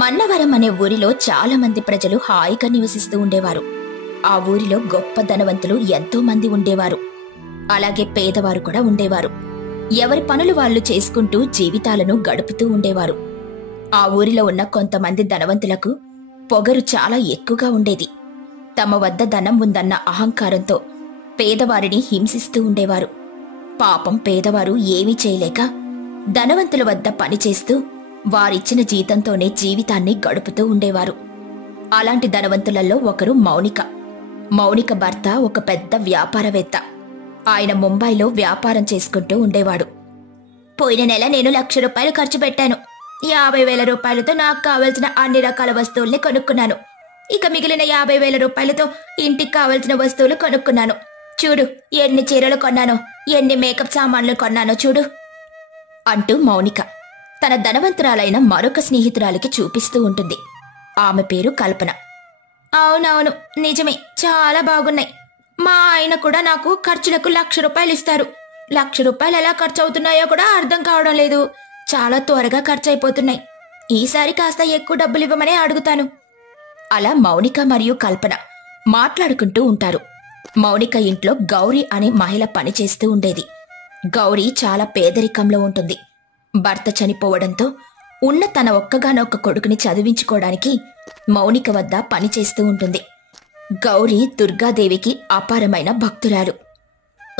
మన్నవరం అనే ఊరిలో చాలా మంది ప్రజలు హాయిగా నివసిస్తూ ఉండేవారు. ఆ ఊరిలో గొప్ప ధనవంతులు ఎంతో మంది ఉండేవారు. అలాగే పేదవారు కూడా ఉండేవారు. ఎవరి పనులు వాళ్ళు చేసుకుంటూ జీవితాలను గడుపుతూ ఉండేవారు. ఆ ఊరిలో ఉన్న కొంతమంది ధనవంతులకు పొగరు చాలా ఎక్కువగా ఉండేది. తమ వద్ద ధనం ఉందన్న అహంకారంతో పేదవారిని హింసిస్తూ ఉండేవారు. పాపం పేదవారు ఏమీ చేయలేక ధనవంతుల వద్ద పనిచేస్తూ వారిచ్చిన జీతంతోనే జీవితాన్ని గడుపుతూ ఉండేవారు. అలాంటి ధనవంతులలో ఒకరు మౌనిక. మౌనిక భర్త ఒక పెద్ద వ్యాపారవేత్త. ఆయన ముంబైలో వ్యాపారం చేసుకుంటూ ఉండేవాడు. పోయిన నెల నేను 1,00,000 రూపాయలు ఖర్చు పెట్టాను. 50,000 రూపాయలతో నాకు కావలసిన అన్ని రకాల వస్తువుల్ని కొనుక్కున్నాను. ఇక మిగిలిన 50,000 రూపాయలతో ఇంటికి కావలసిన వస్తువులు కొనుక్కున్నాను. చూడు, ఎన్ని చీరలు కొన్నానో, ఎన్ని మేకప్ సామాన్లు కొన్నానో చూడు అంటూ మౌనిక తన ధనవంతురాలైన మరొక స్నేహితురాలికి చూపిస్తూ ఉంటుంది. ఆమె పేరు కల్పన. అవునవును, నిజమే, చాలా బాగున్నాయి. మా ఆయన కూడా నాకు ఖర్చులకు 1,00,000 రూపాయలు ఇస్తారు. 1,00,000 రూపాయలు ఎలా ఖర్చు అవుతున్నాయో కూడా అర్థం కావడం లేదు. చాలా త్వరగా ఖర్చు అయిపోతున్నాయి. ఈసారి కాస్త ఎక్కువ డబ్బులు ఇవ్వమనే అడుగుతాను. అలా మౌనిక మరియు కల్పన మాట్లాడుకుంటూ ఉంటారు. మౌనిక ఇంట్లో గౌరీ అనే మహిళ పనిచేస్తూ ఉండేది. గౌరీ చాలా పేదరికంలో ఉంటుంది. భర్త చనిపోవడంతో ఉన్న తన ఒక్కగానొక్క కొడుకుని చదివించుకోవడానికి మౌనిక వద్ద పనిచేస్తూ ఉంటుంది. గౌరీ దుర్గాదేవికి అపారమైన భక్తురాలు.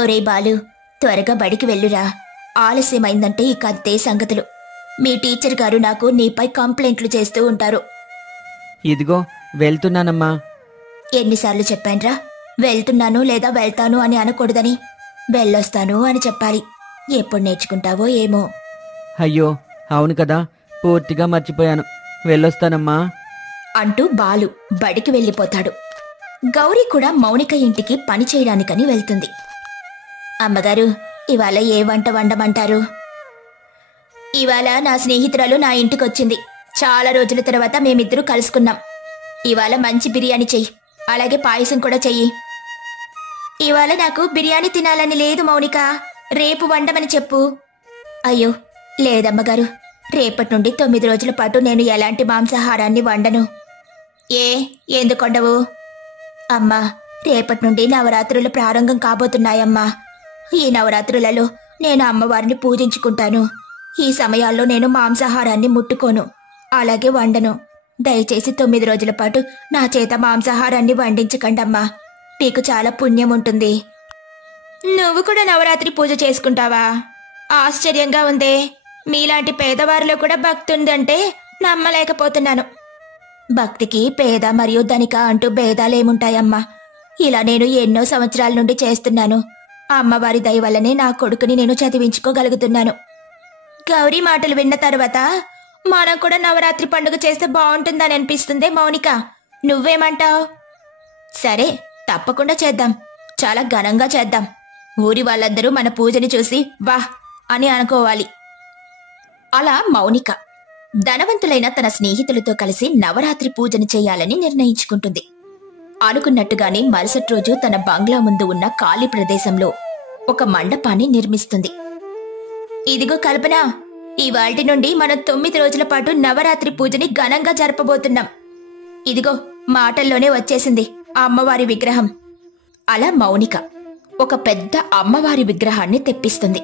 ఒరే బాలు, త్వరగా బడికి వెళ్ళురా. ఆలస్యమైందంటే ఇక అంతే సంగతులు. మీ టీచర్ గారు నాకు నీపై కంప్లైంట్లు చేస్తూ ఉంటారు. ఇదిగో వెళ్తున్నానమ్మా. ఎన్నిసార్లు చెప్పాన్రా, వెళ్తున్నాను లేదా వెళ్తాను అని అనకూడదని. వెళ్ళొస్తాను అని చెప్పాలి. ఎప్పుడు నేర్చుకుంటావో ఏమో. అయ్యో అవును కదా, పూర్తిగా మర్చిపోయాను. వెళ్ళొస్తానమ్మా అంటూ బాలు బడికి వెళ్ళిపోతాడు. గౌరీ కూడా మౌనిక ఇంటికి పని చేయడానికని వెళ్తుంది. అమ్మగారు, ఇవాళ ఏ వంట వండమంటారు? ఇవాళ నా స్నేహితురాలు నా ఇంటికొచ్చింది. చాలా రోజుల తర్వాత మేమిద్దరూ కలుసుకున్నాం. ఇవాళ మంచి బిర్యానీ చెయ్యి, అలాగే పాయసం కూడా చెయ్యి. ఇవాళ నాకు బిర్యానీ తినాలని లేదు మౌనిక, రేపు వండమని చెప్పు. అయ్యో లేదమ్మగారు, రేపటి నుండి 9 రోజుల పాటు నేను ఎలాంటి మాంసాహారాన్ని వండను. ఎందుకొండవు? అమ్మా, రేపటి నుండి నవరాత్రులు ప్రారంభం కాబోతున్నాయమ్మా. ఈ నవరాత్రులలో నేను అమ్మవారిని పూజించుకుంటాను. ఈ సమయాల్లో నేను మాంసాహారాన్ని ముట్టుకోను, అలాగే వండను. దయచేసి 9 రోజుల పాటు నా చేత మాంసాహారాన్ని వండించకండమ్మా. మీకు చాలా పుణ్యం ఉంటుంది. నువ్వు కూడా నవరాత్రి పూజ చేసుకుంటావా? ఆశ్చర్యంగా ఉందే. మీలాంటి పేదవారిలో కూడా భక్తి ఉందంటే నమ్మలేకపోతున్నాను. భక్తికి పేద మరియు ధనిక అంటూ భేదాలేముంటాయమ్మా. ఇలా నేను ఎన్నో సంవత్సరాల నుండి చేస్తున్నాను. అమ్మవారి దయ వల్లనే నా కొడుకుని నేను చదివించుకోగలుగుతున్నాను. గౌరీ మాటలు విన్న తర్వాత మనం కూడా నవరాత్రి పండుగ చేస్తే బాగుంటుందని అనిపిస్తుందే మౌనిక. నువ్వేమంటావు? సరే, తప్పకుండా చేద్దాం. చాలా ఘనంగా చేద్దాం. ఊరి వాళ్ళందరూ మన పూజని చూసి వాహ్ అని అనుకోవాలి. అలా మౌనిక ధనవంతులైన తన స్నేహితులతో కలిసి నవరాత్రి పూజను చేయాలని నిర్ణయించుకుంటుంది. అనుకున్నట్టుగానే మరుసటి రోజు తన బంగ్లా ముందు ఉన్న ఖాళీ ప్రదేశంలో ఒక మండపాన్ని నిర్మిస్తుంది. ఇదిగో కల్పన, ఇవాల్టి నుండి మనం 9 రోజుల పాటు నవరాత్రి పూజని ఘనంగా జరపబోతున్నాం. ఇదిగో మాటల్లోనే వచ్చేసింది ఆ అమ్మవారి విగ్రహం. అలా మౌనిక ఒక పెద్ద అమ్మవారి విగ్రహాన్ని తెప్పిస్తుంది.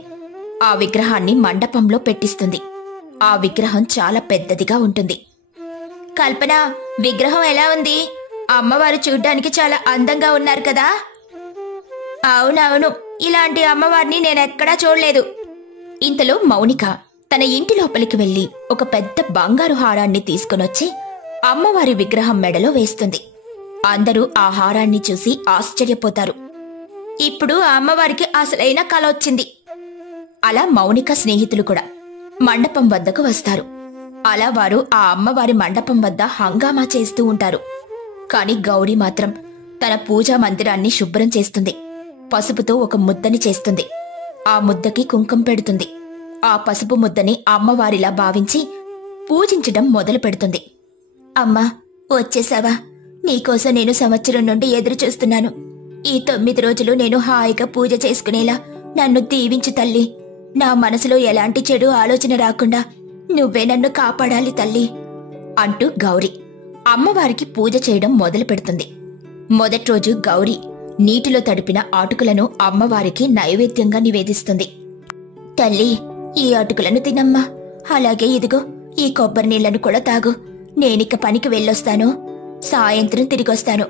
ఆ విగ్రహాన్ని మండపంలో పెట్టిస్తుంది. ఆ విగ్రహం చాలా పెద్దదిగా ఉంటుంది. కల్పన, విగ్రహం ఎలా ఉంది? అమ్మవారు చూడ్డానికి చాలా అందంగా ఉన్నారు కదా? అవునవును, ఇలాంటి అమ్మవారిని నేనెక్కడా చూడలేదు. ఇంతలో మౌనిక తన ఇంటి లోపలికి వెళ్లి ఒక పెద్ద బంగారు హారాన్ని తీసుకునొచ్చి అమ్మవారి విగ్రహం మెడలో వేస్తుంది. అందరూ ఆ హారాన్ని చూసి ఆశ్చర్యపోతారు. ఇప్పుడు ఆ అమ్మవారికి అసలైన కళ వచ్చింది. అలా మౌనిక స్నేహితులు కూడా మండపం వద్దకు వస్తారు. అలా వారు ఆ అమ్మవారి మండపం వద్ద హంగామా చేస్తూ ఉంటారు. కాని గౌరీ మాత్రం తన పూజా మందిరాన్ని శుభ్రం చేస్తుంది. పసుపుతో ఒక ముద్దని చేస్తుంది. ఆ ముద్దకి కుంకుమ పెడుతుంది. ఆ పసుపు ముద్దని అమ్మవారిలా భావించి పూజించడం మొదలు పెడుతుంది. అమ్మా, వచ్చేసావా? నీకోసం నేను సంవత్సరం నుండి ఎదురు చూస్తున్నాను. ఈ 9 రోజులు నేను హాయిగా పూజ చేసుకునేలా నన్ను దీవించు తల్లి. నా మనసులో ఎలాంటి చెడు ఆలోచన రాకుండా నువ్వే నన్ను కాపాడాలి తల్లి అంటూ గౌరి అమ్మవారికి పూజ చేయడం మొదలు పెడుతుంది. మొదటి రోజు గౌరి నీటిలో తడిపిన అటుకులను అమ్మవారికి నైవేద్యంగా నివేదిస్తుంది. తల్లి, ఈ అటుకులను తినమ్మా. అలాగే ఇదిగో ఈ కొబ్బరి నీళ్లను కూడా తాగు. నేనిక పనికి వెళ్ళొస్తాను. సాయంత్రం తిరిగొస్తాను.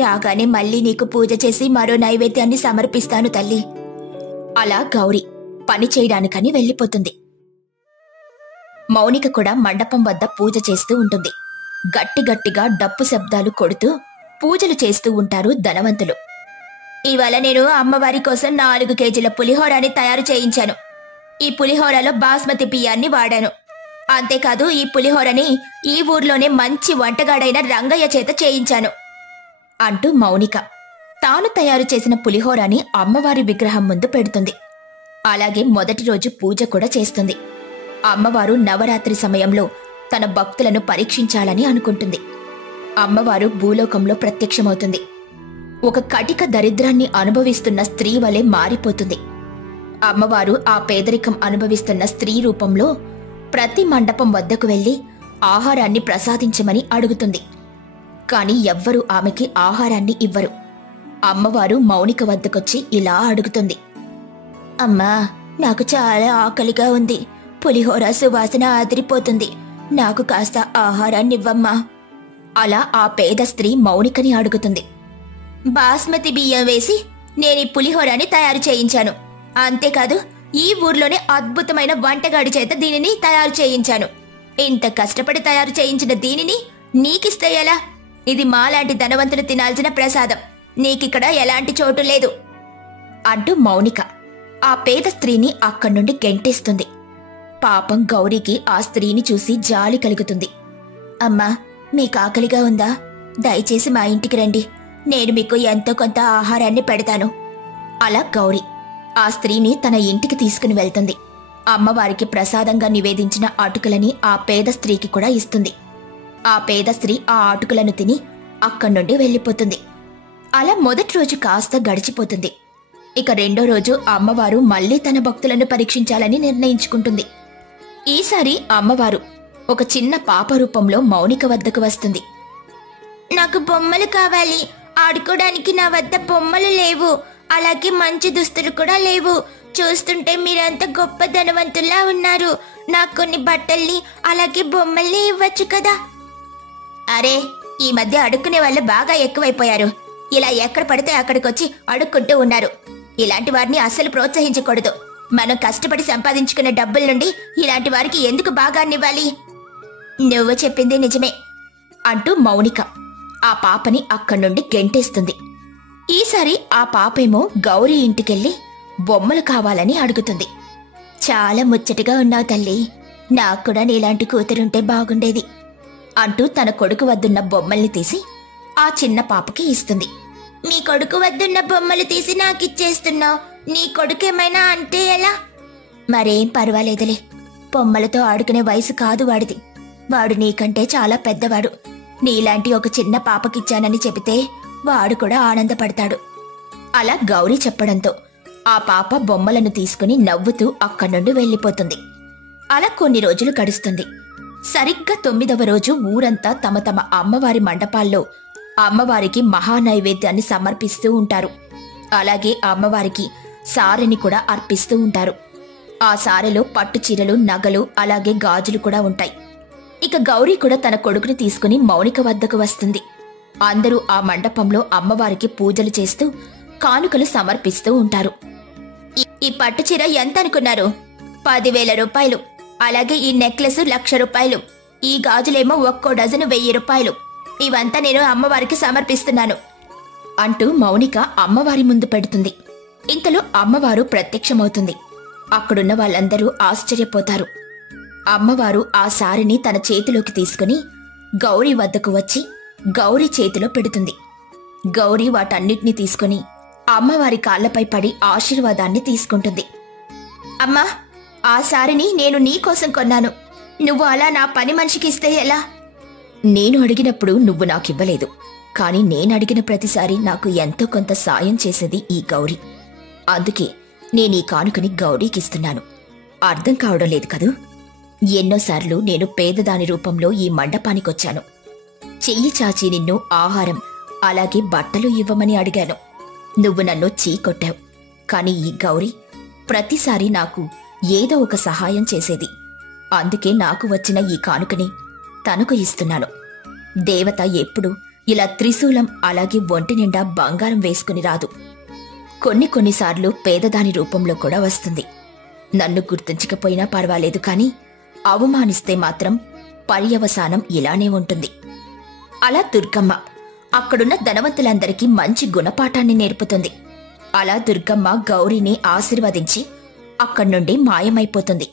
రాగానే మళ్ళీ నీకు పూజ చేసి మరో నైవేద్యాన్ని సమర్పిస్తాను తల్లి. అలా గౌరి పని చేయడానికని వెళ్ళిపోతుంది. మౌనిక కూడా మండపం వద్ద పూజ చేస్తూ ఉంటుంది. గట్టిగట్టిగా డప్పు శబ్దాలు కొడుతూ పూజలు చేస్తూ ఉంటారు ధనవంతులు. ఇవాళ నేను అమ్మవారి కోసం 4 కేజీల పులిహోరాని తయారు చేయించాను. ఈ పులిహోరలో బాస్మతి బియ్యాన్ని వాడాను. అంతేకాదు ఈ పులిహోరని ఈ ఊర్లోనే మంచి వంటగాడైన రంగయ్య చేత చేయించాను అంటూ మౌనిక తాను తయారు చేసిన పులిహోరాని అమ్మవారి విగ్రహం ముందు పెడుతుంది. అలాగే మొదటి రోజు పూజ కూడా చేస్తుంది. అమ్మవారు నవరాత్రి సమయంలో తన భక్తులను పరీక్షించాలని అనుకుంటుంది. అమ్మవారు భూలోకంలో ప్రత్యక్షమవుతుంది. ఒక కటిక దరిద్రాన్ని అనుభవిస్తున్న స్త్రీ వలె మారిపోతుంది. అమ్మవారు ఆ పేదరికం అనుభవిస్తున్న స్త్రీ రూపంలో ప్రతి మండపం వద్దకు వెళ్లి ఆహారాన్ని ప్రసాదించమని అడుగుతుంది. కాని ఎవ్వరూ ఆమెకి ఆహారాన్ని ఇవ్వరు. అమ్మవారు మౌనిక వద్దకొచ్చి ఇలా అడుగుతుంది. అమ్మా, నాకు చాలా ఆకలిగా ఉంది. పులిహోర సువాసన అదిరిపోతుంది. నాకు కాస్త ఆహారాన్నివ్వమ్మా. అలా ఆ పేద స్త్రీ మౌనికని అడుగుతుంది. బాస్మతి బియ్యం వేసి నేనీ పులిహోరాని తయారు చేయించాను. అంతేకాదు ఈ ఊర్లోనే అద్భుతమైన వంటగాడి చేత దీనిని తయారు చేయించాను. ఇంత కష్టపడి తయారు చేయించిన దీనిని నీకిస్తే ఎలా? ఇది మాలాంటి ధనవంతులు తినాల్సిన ప్రసాదం. నీకిక్కడ ఎలాంటి చోటు లేదు అంటూ మౌనిక ఆ పేద స్త్రీని అక్కడి నుండి గెంటేస్తుంది. పాపం గౌరీకి ఆ స్త్రీని చూసి జాలి కలుగుతుంది. అమ్మా, మీకు ఆకలిగా ఉందా? దయచేసి మా ఇంటికి రండి. నేను మీకు ఎంతో కొంత ఆహారాన్ని పెడతాను. అలా గౌరీ ఆ స్త్రీని తన ఇంటికి తీసుకుని వెళ్తుంది. అమ్మవారికి ప్రసాదంగా నివేదించిన అటుకులని ఆ పేద స్త్రీకి కూడా ఇస్తుంది. ఆ పేద స్త్రీ ఆ అటుకులను తిని అక్కడి నుండి వెళ్ళిపోతుంది. అలా మొదటి రోజు కాస్త గడిచిపోతుంది. ఇక రెండో రోజు అమ్మవారు మళ్లీ తన భక్తులను పరీక్షించాలని నిర్ణయించుకుంటుంది. ఈసారి అమ్మవారు ఒక చిన్న పాప రూపంలో మౌనిక వద్దకు వస్తుంది. నాకు బొమ్మలు కావాలి. ఆడుకోవడానికి నా వద్ద బొమ్మలు లేవు. అలాగే మంచి దుస్తులు కూడా లేవు. చూస్తుంటే మీరంతా గొప్ప ధనవంతుల్లా ఉన్నారు. నాకు కొన్ని బట్టల్ని అలాగే బొమ్మల్ని ఇవ్వచ్చు కదా. అరే, ఈ మధ్య అడుక్కునే వాళ్ళు బాగా ఎక్కువైపోయారు. ఇలా ఎక్కడ పడితే అక్కడికొచ్చి అడుక్కుంటూ ఉన్నారు. ఇలాంటి వారిని అస్సలు ప్రోత్సహించకూడదు. మనం కష్టపడి సంపాదించుకున్న డబ్బుల నుండి ఇలాంటి వారికి ఎందుకు భాగాన్నివ్వాలి? నువ్వు చెప్పింది నిజమే అంటూ మౌనిక ఆ పాపని అక్కడి నుండి గెంటేస్తుంది. ఈసారి ఆ పాపేమో గౌరీ ఇంటికెళ్ళి బొమ్మలు కావాలని అడుగుతుంది. చాలా ముచ్చటగా ఉన్నావు తల్లి. నాకు కూడా నీలాంటి కూతురుంటే బాగుండేది అంటూ తన కొడుకు వద్దున్న బొమ్మల్ని తీసి ఆ చిన్న పాపకి ఇస్తుంది. మీ కొడుకు వద్దున్న బొమ్మలు తీసి నాకిచ్చేస్తున్నావు. నీ కొడుకేమైనా అంటే ఎలా? మరేం పర్వాలేదులే. బొమ్మలతో ఆడుకునే వయసు కాదు వాడిది. వాడు నీకంటే చాలా పెద్దవాడు. నీలాంటి ఒక చిన్న పాపకిచ్చానని చెబితే వాడు కూడా ఆనందపడతాడు. అలా గౌరీ చెప్పడంతో ఆ పాప బొమ్మలను తీసుకుని నవ్వుతూ అక్కడి నుండి వెళ్ళిపోతుంది. అలా కొన్ని రోజులు గడుస్తుంది. సరిగ్గా 9వ రోజు ఊరంతా తమ తమ అమ్మవారి మండపాల్లో అమ్మవారికి మహానైవేద్యాన్ని సమర్పిస్తూ ఉంటారు. అలాగే అమ్మవారికి సారెని కూడా అర్పిస్తూ ఉంటారు. ఆ సారెలో పట్టు చీరలు, నగలు, అలాగే గాజులు కూడా ఉంటాయి. ఇక గౌరీ కూడా తన కొడుకుని తీసుకుని మౌనిక వద్దకు వస్తుంది. అందరూ ఆ మండపంలో అమ్మవారికి పూజలు చేస్తూ కానుకలు సమర్పిస్తూ ఉంటారు. ఈ పట్టు చీర ఎంత అనుకున్నారు? 10,000 రూపాయలు. అలాగే ఈ నెక్లెస్ 1,00,000 రూపాయలు. ఈ గాజులేమో ఒక్కో డజను 1,000 రూపాయలు. ఇవంతా నేను అమ్మవారికి సమర్పిస్తున్నాను అంటూ మౌనిక అమ్మవారి ముందు పెడుతుంది. ఇంతలో అమ్మవారు ప్రత్యక్షమవుతుంది. అక్కడున్న వాళ్ళందరూ ఆశ్చర్యపోతారు. అమ్మవారు ఆ సారిని తన చేతిలోకి తీసుకుని గౌరీ వద్దకు వచ్చి గౌరీ చేతిలో పెడుతుంది. గౌరీ వాటన్నిటినీ తీసుకుని అమ్మవారి కాళ్లపై పడి ఆశీర్వాదాన్ని తీసుకుంటుంది. అమ్మా, ఆ సారిని నేను నీకోసం కొన్నాను. నువ్వు అలా నా పని మనిషికి ఇస్తే ఎలా? నేను అడిగినప్పుడు నువ్వు నాకివ్వలేదు. కాని నేనడిగిన ప్రతిసారి నాకు ఎంతో కొంత సాయం చేసేది ఈ గౌరీ. అందుకే నేనీ కానుకని గౌరీకిస్తున్నాను. అర్థం కావడం లేదు కదూ? ఎన్నోసార్లు నేను పేదదాని రూపంలో ఈ మండపానికొచ్చాను. చెయ్యి చాచి నిన్ను ఆహారం అలాగే బట్టలు ఇవ్వమని అడిగాను. నువ్వు నన్ను చీకొట్టావు. కాని ఈ గౌరీ ప్రతిసారి నాకు ఏదో ఒక సహాయం చేసేది. అందుకే నాకు వచ్చిన ఈ కానుకని తనకు ఇస్తున్నాను. దేవత ఎప్పుడు ఇలా త్రిశూలం అలాగే ఒంటి నిండా బంగారం వేసుకుని రాదు. కొన్నిసార్లు పేదదాని రూపంలో కూడా వస్తుంది. నన్ను గుర్తించకపోయినా పర్వాలేదు, కాని అవమానిస్తే మాత్రం పర్యవసానం ఇలానే ఉంటుంది. అలా దుర్గమ్మ అక్కడున్న ధనవంతులందరికీ మంచి గుణపాఠాన్ని నేర్పుతుంది. అలా దుర్గమ్మ గౌరీని ఆశీర్వదించి అక్కడ్నుండి మాయమైపోతుంది.